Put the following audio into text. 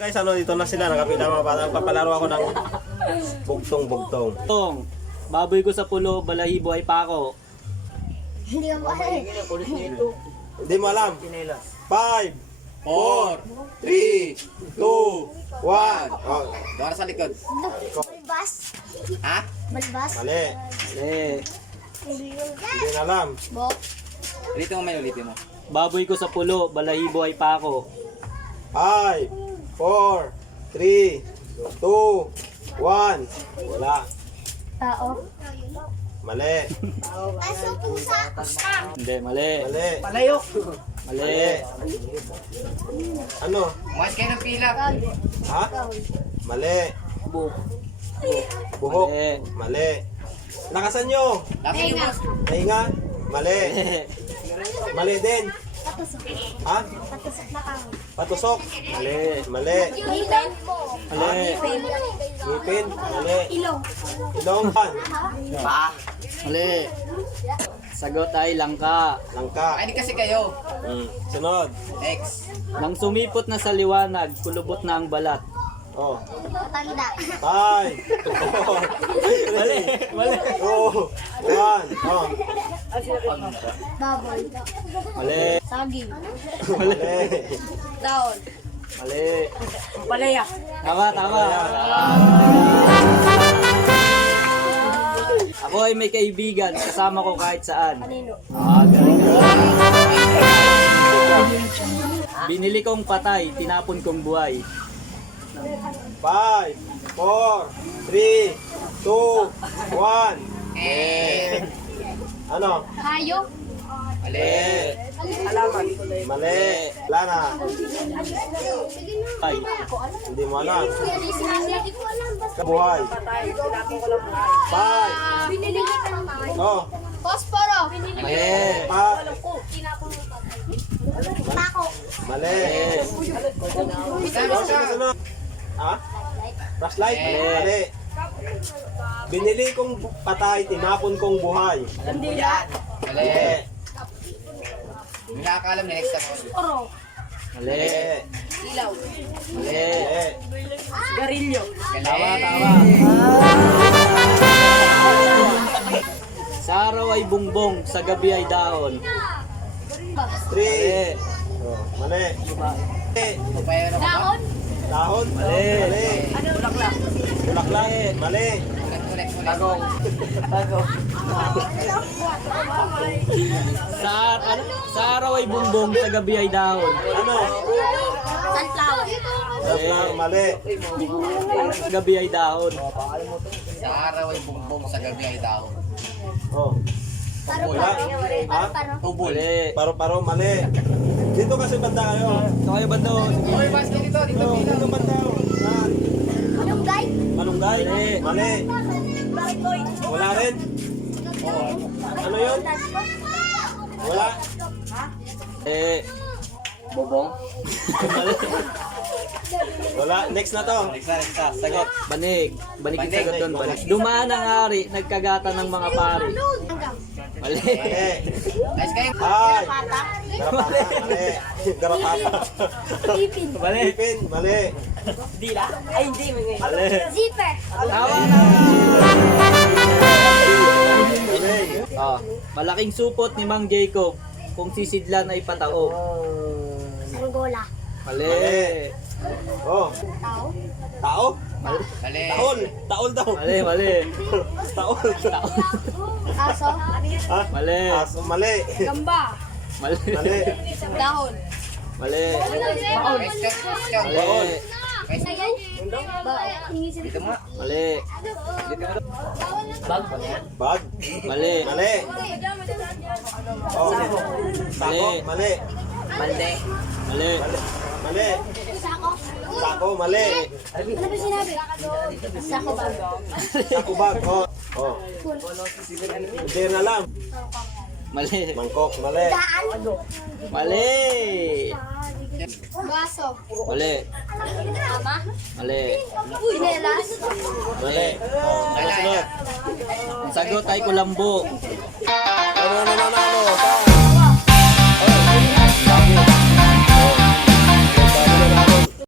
Guys, ano dito na sila, nakapila mga bata. Papalaro ako ng bugtong-bugtong. Tong, baboy ko sa pulo, balahibo ay pako. Hindi mo alam. Hindi mo alam. 5, 4, 3, 2, 1. Oh, Doon sa likod. Balbas. Ha? Balbas. mali. Mali. Hindi na alam. Bok. Ulitin mo, may ulitin mo. Baboy ko sa pulo, balahibo ay pako. 5, 4, 3, 2, 1. Wala. Tao. Mali. Aso pusa. Hindi, mali. Mali. Palayok. Mali. Ano? Umayos kayo ng pila. Ha? Mali. Buhok. Mali. Mali. Lakasan nyo. Lapit yung mas. Tahinga. Mali. Mali din. Patusok. Ha? Patusok na kang. Patusok. Mali. Mali. Ngipin. Mali. Ngipin. Mali. Ilong. Ilong. Paa. Mali. Sagot ay langka. Langka. Ay, di kasi kayo. Sunod. Next. Nang sumipot na sa liwanag, kulubot na ang balat. Oh. Matanda. 5, 4, Mali. Mali. 2, 1. Oh. Baboy. Mali. Saging. Mali. Daon. Mali. Palaya. Tama, tama. Ako ay may kaibigan, kasama ko kahit saan. Kanino? Galing. Binili kong patay, tinapon kong buhay. 5, 4, 3, 2, 1. Ano? Hayop. Mali. Mali. Wala na. Ay, Hindi mo alam. Hindi ko alam. Kabuhay. 5. Binili ko ng patay. Oh. Posporo. Binili mali. Tako. Mali. Isa, Oh, isa. sunod. Ha? Flashlight? Mali. Binili kong patay, tinapon kong buhay. Yan. Mali. Mali. Hindi nakakalam na next ako. Oro. Mali. Ilaw. Mali. Mali. Tama, tama. Sa araw ay bungbong, sa gabi ay daon. 3. Oh, mali. Mali. Papayaran mo ba? Daon. Dahon? Mali. Mali. Bulaklak? Mali. Ulit. Sa araw ay bungbong, sa gabi ay dahon. Ano? Sunflower. Sunflower? Mali. Sa gabi ay dahon. Sa araw ay bumbong, sa gabi ay daon. Oh. Paro-paro. Ha? Paro-paro. Tubol. Mali. Paro-paro? Mali. Dito kasi banda kayo. Ito kayo ba doon? Hoy, basket dito. Dito Oh, pila. dito banda. Yan. Malunggay. Malunggay? Mali. Bakit boy? Wala rin. Ano yun? Wala. Bobong. Wala. Next na to. Next na. Sagot. Banig. Banig yung Banig. sagot doon. Banig. Dumaan ang hari, nagkagata ng mga pari. Mali. Mali. Nice kayo. Ay. Pata. Garapata. Mali. Garapata. Ipin. Mali. Ipin. Mali. Mali. Zipper. Tawa na. Mali. Malaking supot ni Mang Jacob. Kung sisidlan ay pataog. Angola. Mali. Oh. Tao. Tao? Mali. Taon. Taon daw. Mali, mali. Taon. Aso. Ha? Mali. Aso. Mali. Gamba. Mali. Mali. Dahon. Mali. Question. Mali. Dito mo. Mali. Bag. Mali. Mali. Oh. Sako. Mali. Mali. Mali. Mali. Sako. Sako. Mali. Ano ba sinabi? Sako ba? Sako bag. Oh. Oh. Hindi na alam. Mali. Mangkok. Mali. Daan. Mali. Baso. Mali. Tama. Mali. Pinelas. Mali. Oh. Ano sunod? Ang sagot ay kulambo. Ano.